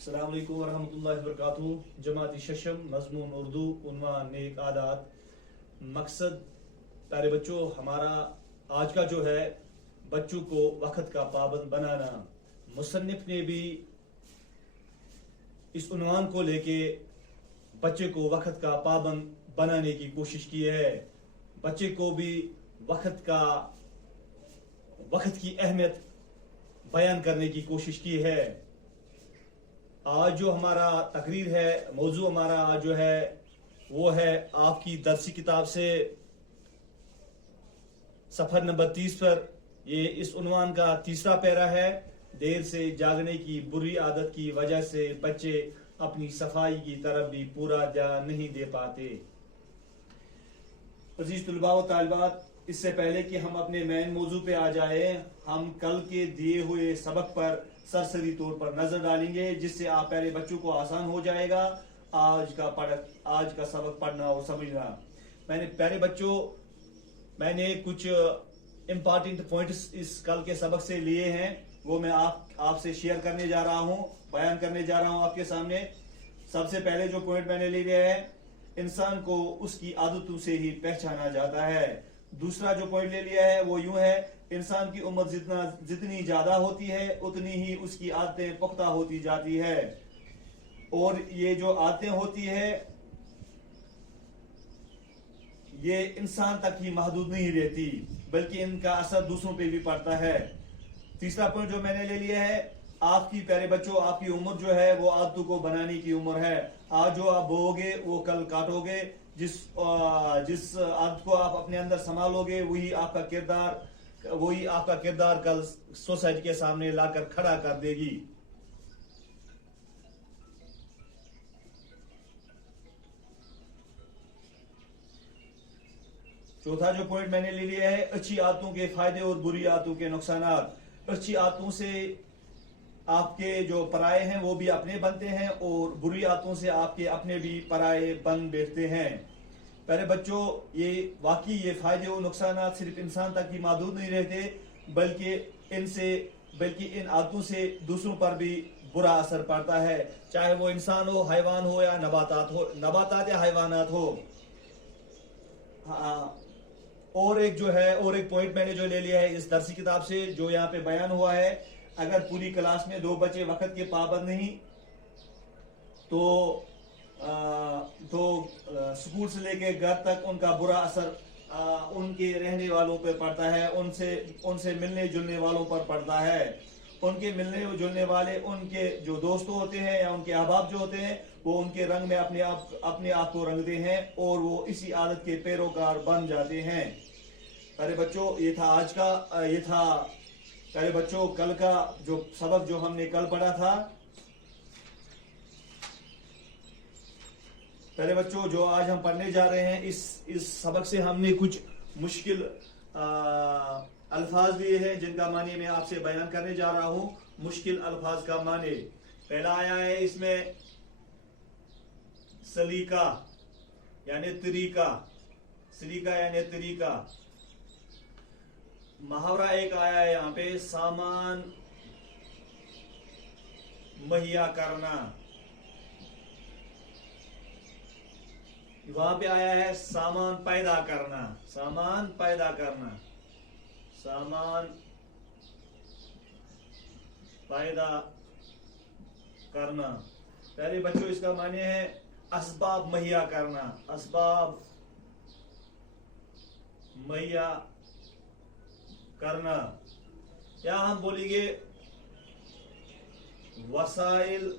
अस्सलाम वालेकुम वरहमतुल्लाहि वबरकातुहू। जमाती शशम, मजमून उर्दू, उन्वान नेक आदात। मकसद प्यारे बच्चों, हमारा आज का जो है बच्चों को वक्त का पाबंद बनाना। मुसन्निफ ने भी इस उन्वान को लेके बच्चे को वक्त का पाबंद बनाने की कोशिश की है। बच्चे को भी वक्त की अहमियत बयान करने की कोशिश की है। आज जो हमारा तकरीर है, मौजू हमारा आज जो है वो है आपकी दरसी किताब से सफर नंबर 30 पर। ये इस उन्वान का तीसरा पैरा है। देर से जागने की बुरी आदत की वजह से बच्चे अपनी सफाई की तरफ भी पूरा ध्यान नहीं दे पाते। अजीज तुलबा व तालिबात, इससे पहले कि हम अपने मेन मौजू पे आ जाए, हम कल के दिए हुए सबक पर सरसरी तौर पर नजर डालेंगे, जिससे आप प्यारे बच्चों को आसान हो जाएगा आज का सबक पढ़ना और समझना। प्यारे बच्चों, मैंने कुछ इम्पोर्टेंट पॉइंट्स इस कल के सबक से लिए हैं, वो मैं आपसे शेयर करने जा रहा हूं, बयान करने जा रहा हूं आपके सामने। सबसे पहले जो पॉइंट मैंने ले लिया है, इंसान को उसकी आदतों से ही पहचाना जाता है। दूसरा जो पॉइंट ले लिया है वो यूं है, इंसान की उम्र जितनी ज्यादा होती है उतनी ही उसकी आदतें पुख्ता होती जाती है, और ये जो आदतें होती है ये इंसान तक ही महदूद नहीं रहती, बल्कि इनका असर दूसरों पे भी पड़ता है। तीसरा पॉइंट जो मैंने ले लिया है, आपकी प्यारे बच्चों, आपकी उम्र जो है वो आदतों को बनाने की उम्र है। आज जो आप बोओगे वो कल काटोगे। जिस आदत को आप अपने अंदर संभालोगे वही आपका किरदार कल सोसाइटी के सामने लाकर खड़ा कर देगी। चौथा जो पॉइंट मैंने ले लिया है, अच्छी आदतों के फायदे और बुरी आदतों के नुकसान। अच्छी आदतों से आपके जो पराये हैं वो भी अपने बनते हैं, और बुरी आदतों से आपके अपने भी पराये बन बैठते हैं। प्यारे बच्चों, ये फायदे और नुकसान सिर्फ इंसान तक ही महदूद नहीं रहते, बल्कि इन आदतों से दूसरों पर भी बुरा असर पड़ता है, चाहे वो इंसान हो, हैवान हो या नबातात या हैवानात हो। हाँ, और एक पॉइंट मैंने जो ले लिया है इस दरसी किताब से, जो यहाँ पे बयान हुआ है, अगर पूरी क्लास में 2 बच्चे वक्त के पाबंद नहीं तो स्कूल से लेके घर तक उनका बुरा असर उनके रहने वालों पर पड़ता है, उनसे मिलने जुलने वालों पर पड़ता है। उनके मिलने जुलने वाले उनके जो दोस्त होते हैं या उनके अहबाब जो होते हैं, वो उनके रंग में अपने आप को रंगते हैं और वो इसी आदत के पैरोकार बन जाते हैं। प्यारे बच्चों, ये था प्यारे बच्चों कल का जो सबक जो हमने कल पढ़ा था। प्यारे बच्चों, जो आज हम पढ़ने जा रहे हैं, इस सबक से हमने कुछ मुश्किल अल्फाज लिए हैं, जिनका मानी मैं आपसे बयान करने जा रहा हूं। मुश्किल अल्फाज का माने, पहला आया है इसमें सलीका यानी तरीका। मुहावरा एक आया है यहाँ पे, सामान मुहैया करना। वहां पे आया है सामान पैदा करना। प्यारे बच्चों, इसका माने है असबाब मुहैया करना, या हम बोलेंगे वसाइल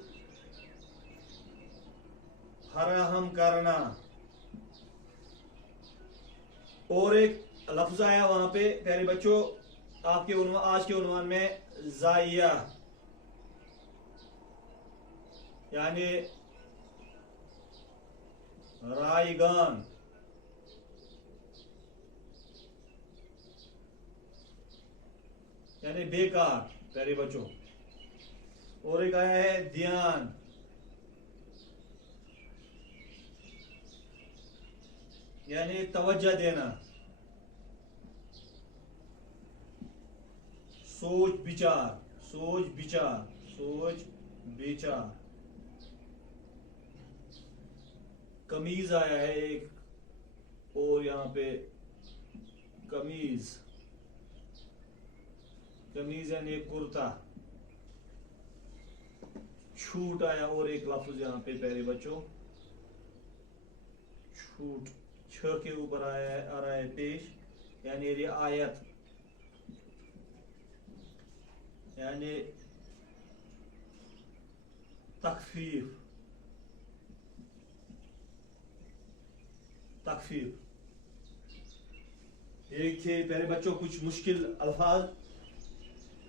फराहम करना। और एक लफ्ज आया वहां पे प्यारे बच्चों आपके आज के उन्वान में, जाइया यानी रायगान। यानी बेकार प्यारे बच्चों। और एक आया है ध्यान यानी तवज्जो देना। सोच विचार कमीज आया है एक, और यहाँ पे कमीज यानी एक कुर्ता। छूट आया और एक लफ्ज यहाँ पे प्यारे बच्चों, छूट। छ के ऊपर आ रहा है पेश, यानी रियायत, यानी तखफीफ। एक थे प्यारे बच्चों कुछ मुश्किल अल्फाज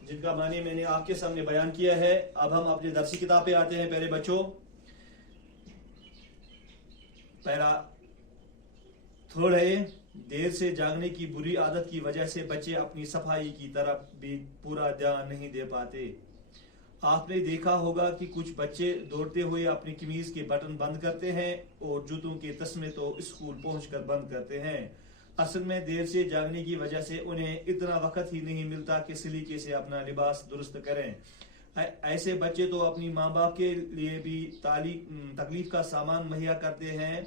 जिनका माने मैंने आपके सामने बयान किया है। अब हम अपनी दरसी किताब पे आते हैं प्यारे बच्चों। पैरा थर्ड है, देर से जागने की बुरी आदत की वजह से बच्चे अपनी सफाई की तरफ भी पूरा ध्यान नहीं दे पाते। आपने देखा होगा कि कुछ बच्चे दौड़ते हुए अपनी कमीज के बटन बंद करते हैं और जूतों के तस्मे तो स्कूल पहुंचकर बंद करते हैं। असल में देर से जागने की वजह से उन्हें इतना वक्त ही नहीं मिलता कि सलीके से अपना लिबास दुरुस्त करें। ऐसे बच्चे तो अपनी माँ बाप के लिए भी तकलीफ का सामान मुहैया करते हैं।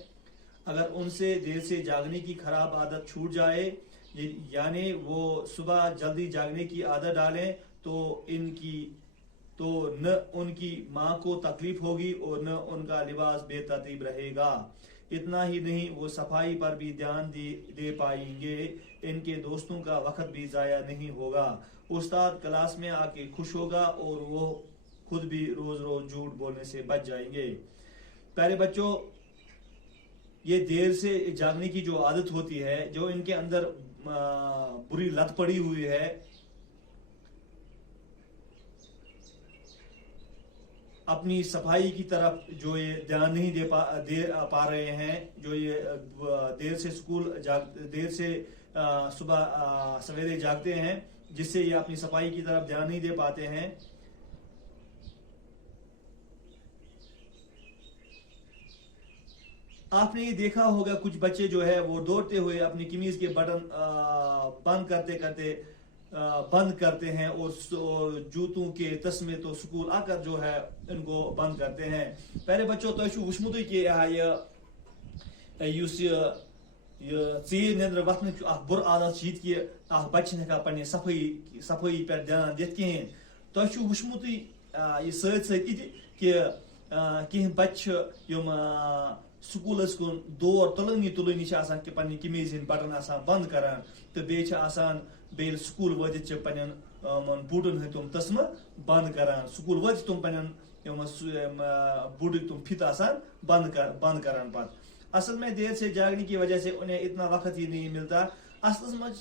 अगर उनसे देर से जागने की खराब आदत छूट जाए, यानी वो सुबह जल्दी जागने की आदत डालें, तो न उनकी माँ को तकलीफ होगी और न उनका लिबास बेतरतीब रहेगा। इतना ही नहीं, वो सफाई पर भी ध्यान दे पाएंगे। इनके दोस्तों का वक्त भी जाया नहीं होगा। उस्ताद क्लास में आके खुश होगा और वो खुद भी रोज रोज झूठ बोलने से बच जाएंगे। प्यारे बच्चों, ये देर से जागने की जो आदत होती है, जो इनके अंदर बुरी लत पड़ी हुई है, अपनी सफाई की तरफ जो ये ध्यान नहीं दे पा रहे हैं, जो ये देर से देर से सुबह सवेरे जागते हैं, जिससे ये अपनी सफाई की तरफ ध्यान नहीं दे पाते हैं। आपने ये देखा होगा कुछ बच्चे जो है वो दौड़ते हुए अपनी कमीज के बटन बंद करते हैं और जूतों के तस्मे तो स्कूल आकर जो है इनको बंद करते हैं। पहले बच्चों तो वुचमुत चीर नंद्र वथन बुर आदत कि बच्चन हेका पे सफाई पे ध्यान दित कहें। तुम वुचमुत कि कह बच्चे स्कूलस कुन दौर तुलनी कि पे कमीज हंद बटन बंद करान, तो बे स्कूल वत पे बूटन हंद तुम तस्म बंद करान, स्कूल वत तुम पे बूट तुम फित बंद करान। पत असल में देर से जागने की वजह से उन्हें इतना वक्त ही नहीं मिलता। असल में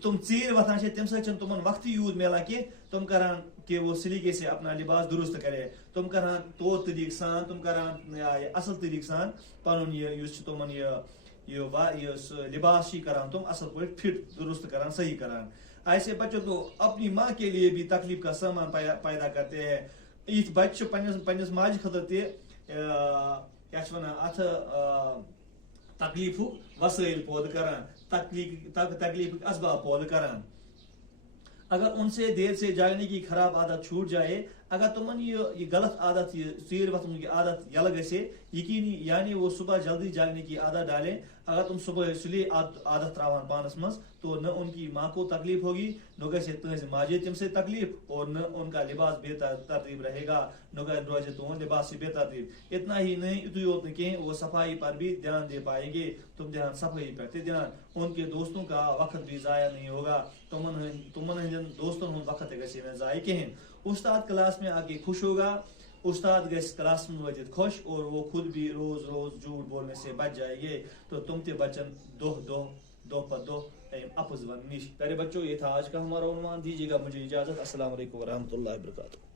तुम चीर वथान तम तुम वक्त यूत मिलान कि तुम करान कि वो सलीके से अपना लिबास दुरुस्त करे। तुम करान तौर तरीक सान, तुम करान असल तरीक सान पन तुम लिबास करान तुम असल पे फिट दुरुस्त करान, सही करान। ऐसे बच्चों तो अपनी माँ के लिए भी तकलीफ का सामान पैदा करते हैं। इत बच्चे पन्नस माज खतर अथ तकलीफ वसाइल पौद करान, तकलीफ असबाब पौद करान। अगर उनसे देर से जागने की खराब आदत छूट जाए, अगर तुमन ये गलत आदत, ये चीर वथन की आदत यल गसे यकीनी, यानी वो सुबह जल्दी जागने की आदत डालें। अगर तुम सुबह इसलिए आदत त्रावान पानस मज, तो न उनकी माँ को तकलीफ होगी, न गसे तुझ माजे तम से तकलीफ, और न उनका लिबास बेतरतीब रहेगा, न रोजे तुम लिबास से बेतरतीब। इतना ही नहीं, इतनी योत कहें, वो सफाई पर भी ध्यान दे पाएंगे। तुम ध्यान सफाई पर ध्यान, उनके दोस्तों का वक्त भी जाया नहीं होगा। तुमन दोस्तों वक्त गसे जाय कहें। उस्ताद क्लास में आके खुश होगा, उस्ताद गस क्लास में वजह खुश, और वो खुद भी रोज रोज झूठ बोलने से बच जाएंगे। तो तुम ते बचन दो पर दो अफज वन निश। प्यारे बच्चों, ये था आज का हमारा उन्वान। दीजिएगा मुझे इजाजत। अस्सलाम वालेकुम व रहमतुल्लाहि व बरकातुहू।